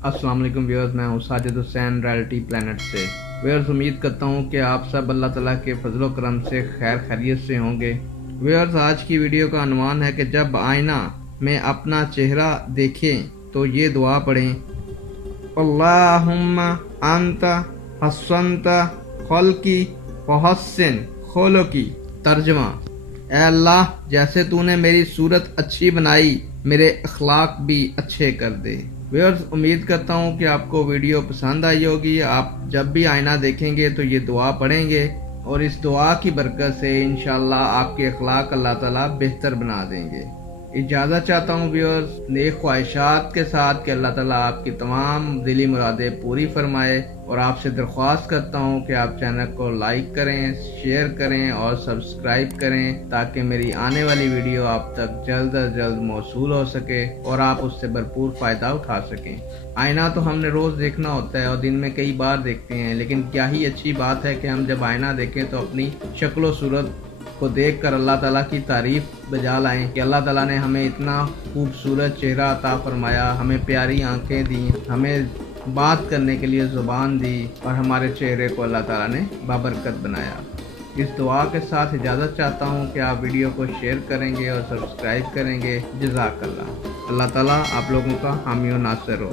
अस्सलाम वालेकुम व्यूअर्स, मैं हूं साजिद हुसैन रियलिटी प्लैनेट से। व्यूअर्स, उम्मीद करता हूं कि आप सब अल्लाह ताला के फजलो करम से खैर खैरियत से होंगे। व्यूअर्स, आज की वीडियो का अनुमान है कि जब आईना में अपना चेहरा देखें तो ये दुआ पढ़ें, अल्लाहुम्मा अंता हस्सनता खल्की वहस्सिन खुलुकी। तर्जमा, ऐ अल्लाह, जैसे तूने मेरी सूरत अच्छी बनाई, मेरे अखलाक भी अच्छे कर दे। व्यूअर्स, उम्मीद करता हूँ कि आपको वीडियो पसंद आई होगी। आप जब भी आईना देखेंगे तो ये दुआ पढ़ेंगे और इस दुआ की बरकत से इंशाल्लाह आपके अखलाक अल्लाह ताला बेहतर बना देंगे। इजाज़त चाहता हूँ व्यूअर्स, नेक ख्वाहिशात के साथ कि अल्लाह ताला आपकी तमाम दिली मुरादें पूरी फरमाए, और आपसे दरख्वास्त करता हूँ कि आप चैनल को लाइक करें, शेयर करें और सब्सक्राइब करें ताकि मेरी आने वाली वीडियो आप तक जल्द अज जल्द मौसूल हो सके और आप उससे भरपूर फ़ायदा उठा सकें। आईना तो हमने रोज़ देखना होता है और दिन में कई बार देखते हैं, लेकिन क्या ही अच्छी बात है कि हम जब आईना देखें तो अपनी शक्ल सूरत को देखकर अल्लाह ताला की तारीफ बजा लाएं कि अल्लाह ताला ने हमें इतना खूबसूरत चेहरा अता फरमाया, हमें प्यारी आंखें दी, हमें बात करने के लिए ज़ुबान दी और हमारे चेहरे को अल्लाह ताला ने बाबरकत बनाया। इस दुआ के साथ इजाज़त चाहता हूँ कि आप वीडियो को शेयर करेंगे और सब्सक्राइब करेंगे। जज़ाकल्लाह। अल्लाह ताला आप लोगों का हामी और नासिर हो।